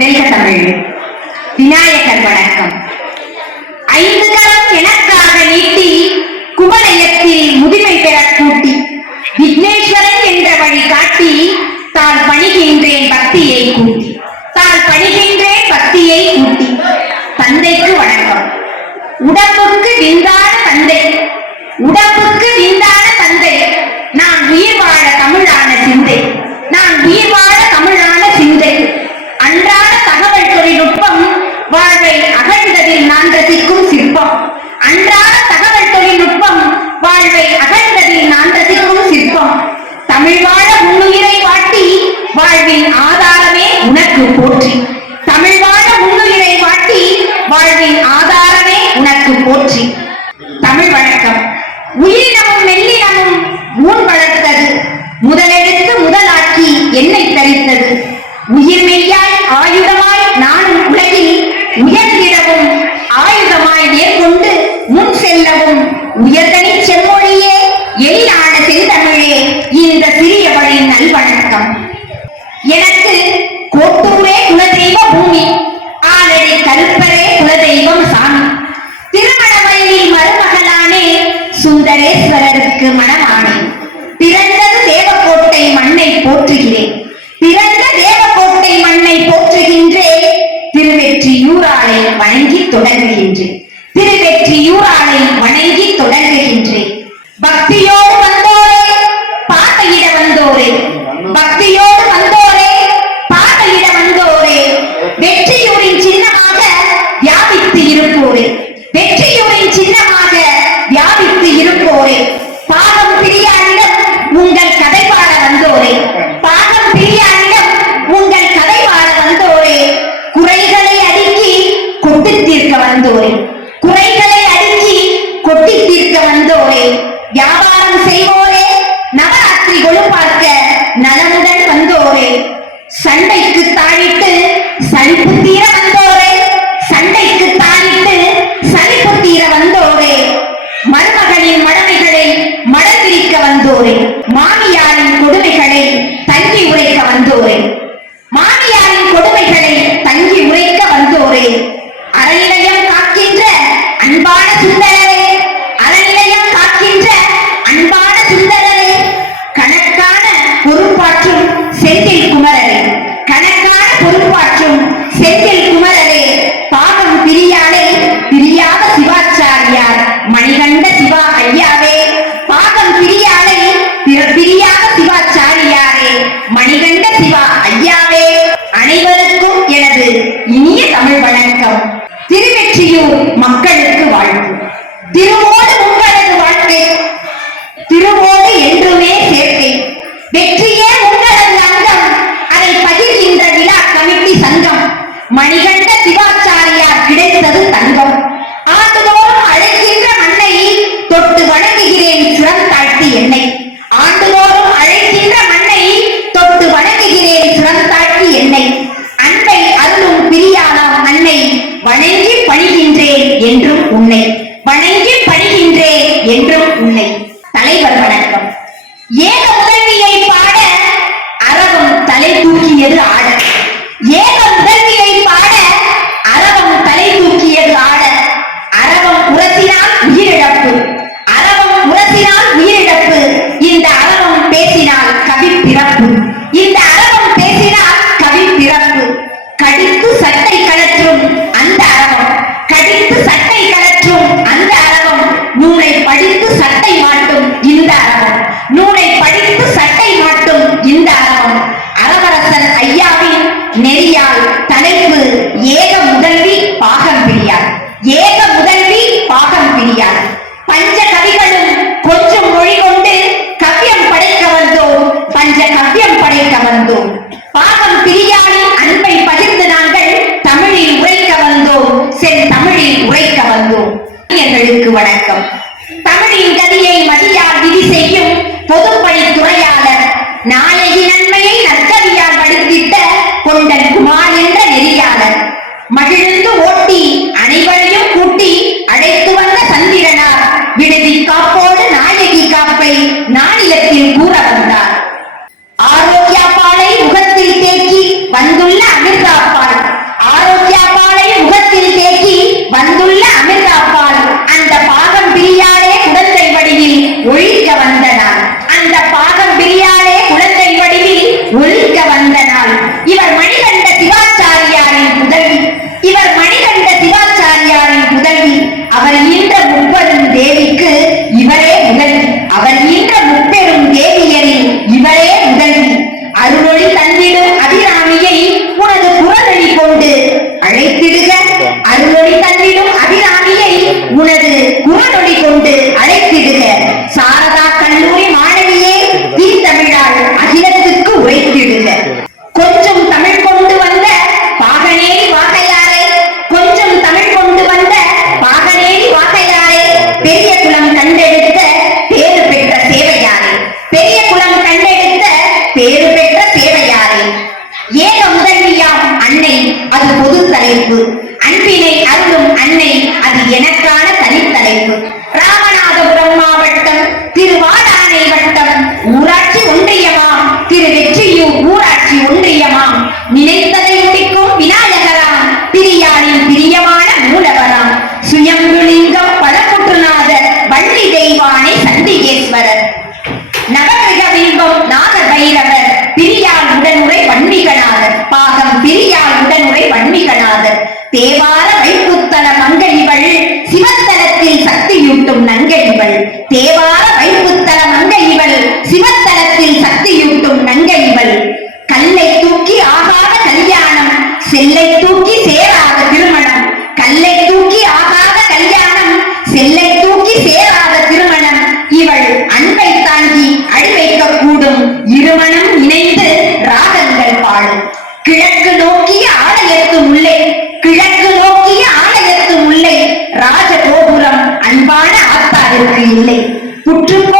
தெல்க தமிழ் விநாயகர் வணக்கம். ஐந்து கரம் எனக்காக நீட்டி குமரயத்தில் முதுமை பெற கூட்டி விக்னேஸ்வரன் என்ற வழி காட்டி தான் பணிகின்றேன் பக்தியை கூட்டி தான் பணிகின்றேன் பக்தியை கூட்டி தந்தைக்கு வணக்கம் உடம்புக்கு விந்தான தந்தை உடம்புக்கு விந்தான தந்தை நான் உயிர் வாழ தமிழான சிந்தை நான் உயிர் வாழ தமிழான சிந்தை அன்றாட தகவல் தொழில்நுட்பம் வாழ்வை அகழ்ந்ததில் நான் ரசிக்கும் சிற்பம் அன்றாட தகவல் தொழில்நுட்பம் வாழ்வை அகழ்ந்ததில் நான் ரசிக்கும் சிற்பம் தமிழ் வாழ உன்னுயிரை வாட்டி வாழ்வின் ஆதாரமே உனக்கு போற்றி. தமிழ் வாழ உன்னுயிரை வாட்டி வாழ்வின் ஆதாரமே உனக்கு போற்றி. தமிழ் வழக்கம். உயிரினமும் மெல்லினமும் ஊன் வளர்த்தது. முதலெடுத்து முதலாக்கி என்னை தரித்தது. உயிர் மெய்யாய் ஆயுதமாய் நானும் உலகில் உயர்ந்திடவும் ஆயுதமாய் மேற்கொண்டு முன் செல்லவும். உயர்தனி செம்மொழியே எழிலான செந்தமிழே இந்த சிறியவளின் நல்வணக்கம். எனக்கு மனமானே. பிறந்தது தேவக்கோட்டை மண்ணை போற்றுகிறேன். பிறந்த தேவக்கோட்டை மண்ணை போற்றுகின்றேன் திருவெற்றியூராளை வணங்கி தொடங்குகின்றேன். திருவெற்றியூராளை வணங்கி தொடங்குகின்றேன். பக்தியோடு வந்தோரே பாட்டையிட வந்தோரே. பக்தியோடு வந்தோரே பாட்டையிட வந்தோரே. வெற்றியூரின் சின்னமாக வியாபித்து இருக்கும் சண்டைக்கு தாழிட்டு சலிப்பு தீர மணிகண்ட சிவாச்சாரியார் கிடைத்தது தங்கம். ஆண்டுதோறும் அழைக்கின்ற மண்ணை தொட்டு வணங்குகிறேன் சுரம் தாழ்த்தி என்னை. ஆண்டுதோறும் அழைக்கின்ற மண்ணை தொட்டு வணங்குகிறேன் சுரம் தாழ்த்தி என்னை. அன்பை அருளும் பிரியானாம் அன்னை வணங்கி பணிகின்றேன் என்றும் உன்னை. ஏக முதல்வி பாகம் பிரியார். பஞ்ச கவிகளும் கொஞ்சம் மொழி கொண்டு கவ்யம் படைக்க வந்தோம். பஞ்ச கவ்யம் படைக்க வந்தோம். பாகம் பிரியாரின் அன்பை பகிர்ந்து நாங்கள் தமிழில் உரைக்க வந்தோம். சென் தமிழில் உரைக்க வந்தோம். எங்களுக்கு வணக்கம். தமிழின் கதியை மதியார் விதி செய்யும் பொதுப்பணித்துறையாளர் நான் நாளிலத்தில் கூற வந்தார். ஆரோக்கியா பாலை முகத்தில் தேக்கி வந்துள்ள அமிர்தா ஆரோக்கியா பாலை முகத்தில் தேக்கி வந்துள்ள அமிர்தா அந்த பாகம் பிரியாலே குழந்தை வடிவில் ஒழிக்க வந்த அந்த பாகம் பிரியாலே குழந்தை வடிவில் ஒழிக்க வந்தனால் இவர் மணிகண்ட சிவாச்சாரியாரின் உதவி இவர் மணிகண்ட சிவாச்சாரியாரின் உதவி அவர் நவகிரக பிம்பம் நாத பைரவர் தேவார வைப்புத்தல மங்கழிகள் சிவத்தலத்தில் சிவத்தலத்தில் சக்தியூட்டும் நங்கழிகள் கல்லை தூக்கி ஆகாத கல்யாணம் செல்லை அதற்கு இல்லை. முற்றுப்ப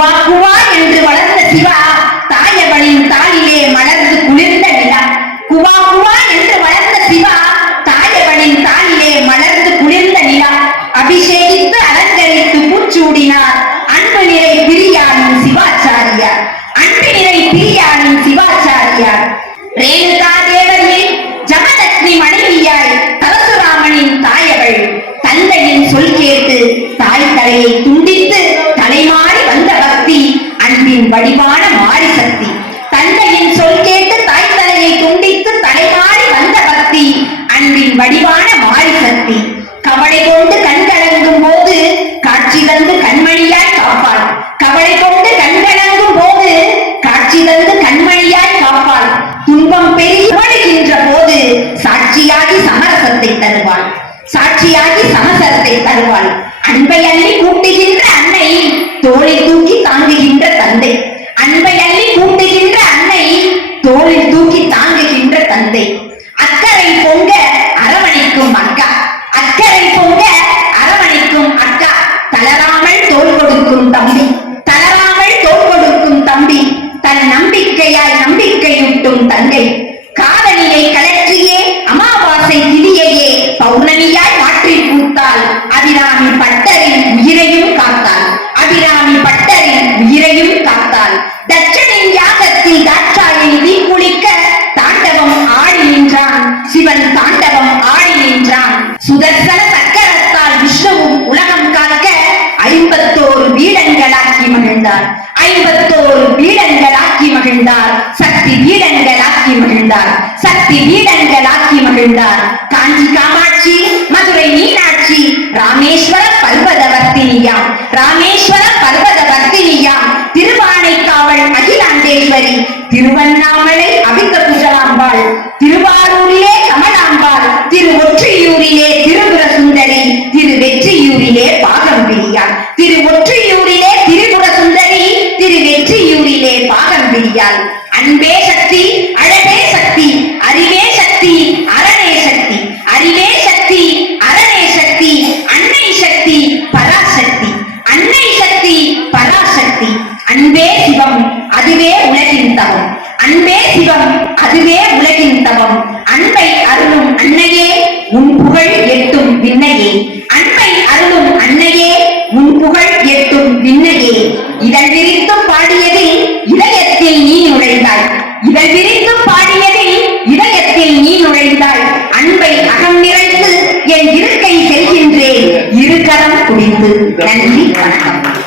குவா குவா என்று வளர்ந்த சிவா ஐம்பத்தோரு வீரன்களாக்கி மகிழ்ந்தார். ஐம்பத்தோரு வீரன்களாக்கி மகிழ்ந்தார். சக்தி வீரன்களாக்கி மகிழ்ந்தார். சக்தி வீரன்களாக்கி மகிழ்ந்தார். காஞ்சி காமாட்சி மதுரை மீனாட்சி ராமேஸ்வர பர்வத வர்த்தினியாம் ராமேஸ்வர பர்வத வர்த்தினியாம் திருவானைக்காவல் அகிலாந்தேஸ்வரி திருவண்ணாமலை நுழைந்தாள் இதழ் விரிந்து பாடியதில் இதயத்தில் நீ நுழைந்தாள் அன்பை அகம் நிறைந்து என் இருக்கை செல்கின்றேன். இருகரம் குடித்து நன்றி வணக்கம்.